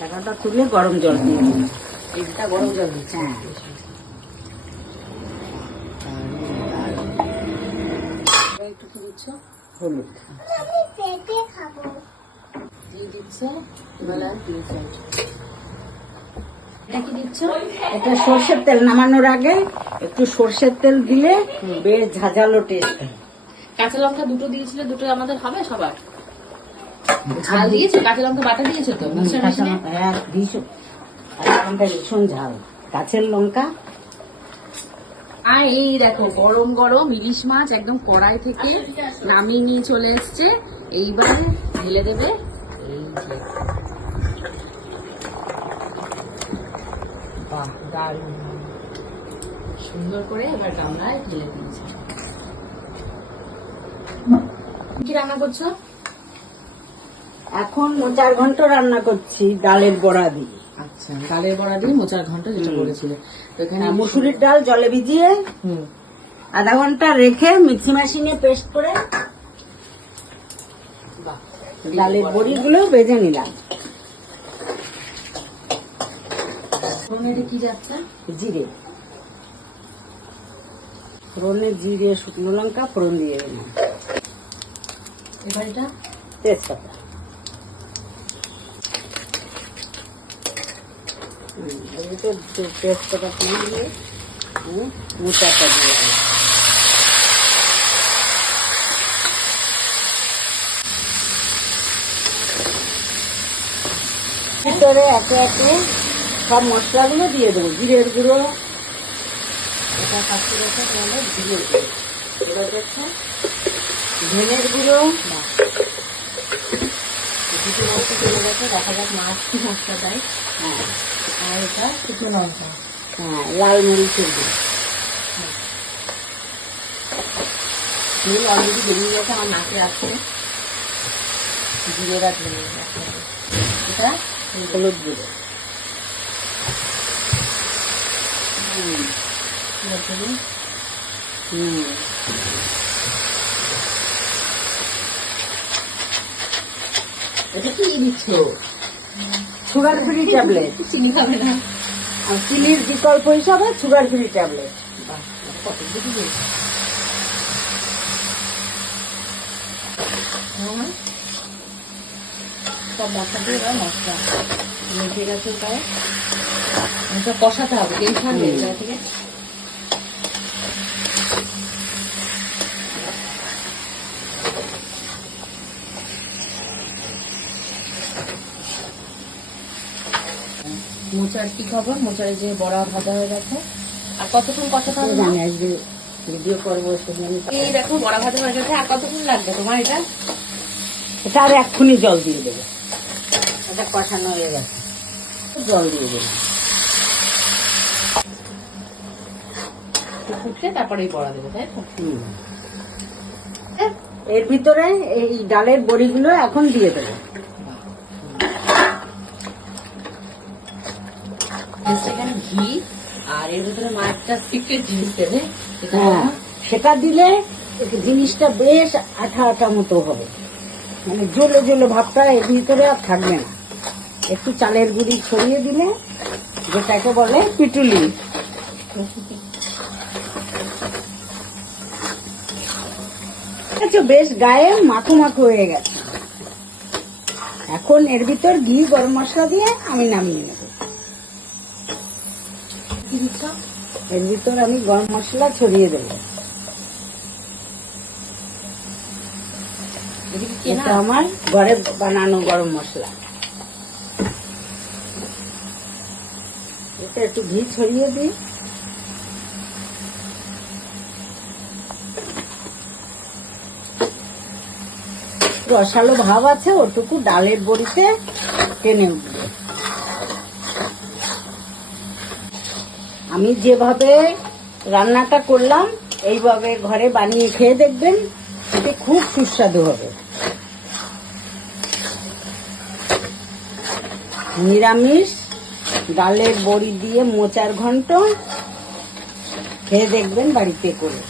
ঢাকাটা তুলে গরম জল দিয়ে দিই। এটা গরম জল দিচ্ছি। হ্যাঁ, একটু কি দিচ্ছ? হলুদ দিয়ে দিচ্ছে বেলা 3 চামচ। এটা কি দিচ্ছ? এটা সর্ষের তেল। নামানোর আগে একটু সর্ষের তেল দিলে বেশ ঝাঁঝালো টেস্ট। কাঁচা লঙ্কা দুটো দিয়েছিলে, দুটো আমাদের হবে সবার? ঝাল দিয়েছো? কাঁচা লঙ্কা বাটা দিয়েছো তো মিক্সার মেশিনে? হ্যাঁ, ভীষণ কাঁচা লঙ্কা ভীষণ ঝাল, গাছের লঙ্কা। আর এই দেখো গরম গরম ইলিশ মাছ একদম কড়াই থেকে নামিয়ে নিয়ে চলে এসছে। এইবারে ঢেলে দেবে। এই যে বাহ, দারুণ সুন্দর করে এবার গামলায় ঢেলে দিয়েছে। কি রান্না করছো? এখন মোচার ঘন্ট রান্না করছি ডালের বড়া দিয়ে। আচ্ছা, ডালের বড়া দিয়ে মোচার ঘন্ট যেটা করেছিলে। তো এখানে মুসুরির ডাল জলে ভিজিয়ে আধা ঘন্টা রেখে মিক্সি মেশিনে পেস্ট করে বাহ, ডালের বড়িগুলো ভেজে নিলাম। ফোড়নে কি যাচ্ছে? জিরে, ফোড়নে জিরে, শুকনো লঙ্কা ফোড়ন দিয়ে দিলাম, এবার এটা তেজপাতা, তেজপাতা দিয়ে মোচাটা দিয়ে দিলাম। ভিতরে একে একে সব মশলাগুলো দিয়ে দেবো। জিরের গুঁড়ো, এটা কাঁচি রেখে তাহলে জিরে গুঁড়ো, এবার হচ্ছে ধনের গুঁড়ো, দুটো মশলা চলে গেছে। দেখা যাক মাছ কি মশলা দেয়। হ্যাঁ, আর এটা শুকনো লঙ্কা, হ্যাঁ, লাল মরিচের গুঁড়ো। তেল অলরেডি বেরিয়ে গেছে, আমার নাকে আছে। জিরেরা ধনে এটা হলুদ গুঁড়ো, এটা কি দিচ্ছ? Sugar free tablet. চিনি খাবে না? আর চিনির বিকল্প হিসাবে সুগার ফ্রি ট্যাবলেট। সব মশলা দিয়ে এবার মশলা মেখে গেছে প্রায়। এটা কষাতে হবে, তেল ছাড়বে এটা থেকে। মোচার কি খবর? মোচার যে বড়া ভাজা হয়ে গেছে। আর কতক্ষণ কষাতে হবে? জানি আজকে ভিডিও করবো সেদিন। এই দেখো বড়া ভাজা হয়ে গেছে। আর কতক্ষণ লাগবে তোমার এটা? এটা আর এক্ষুনি জল দিয়ে দেবো। এটা কষানো হয়ে গেছে, জল দিয়ে দেবো। ফুটলে তারপরে বড়া দেবে, তাই তো? এর ভিতরে এই ডালের বড়িগুলো এখন দিয়ে দেবো। এখানে ঘি আর এর ভিতরে মাছটা সিক্রেট জিনিস দেবে। হ্যাঁ, সেটা দিলে জিনিসটা বেশ আঠা আঠা মতো হবে, মানে জ্বলে জ্বলে ভাবটা এর ভিতরে আর থাকবে না। একটু চালের গুঁড়ি ছড়িয়ে দিলে, যেটাকে বলে পিটুলি। আচ্ছা, বেশ গায়ে মাখো মাখো হয়ে গেছে। এখন এর ভিতর ঘি গরম মশলা দিয়ে আমি নামিয়ে নেব। এর ভিতর আমি গরম মশলা ছড়িয়ে দেবো। এটা আমার ঘরে বানানো গরম মশলা। এটা একটু ঘি ছড়িয়ে দিই। রসালো ভাব আছে, ওটুকু ডালের বড়িতে টেনে উঠবে। আমি যেভাবে রান্নাটা করলাম এইভাবে ঘরে বানিয়ে খেয়ে দেখবেন, এতে খুব সুস্বাদু হবে। নিরামিষ ডালের বড়ি দিয়ে মোচার ঘন্ট খেয়ে দেখবেন বাড়িতে করে।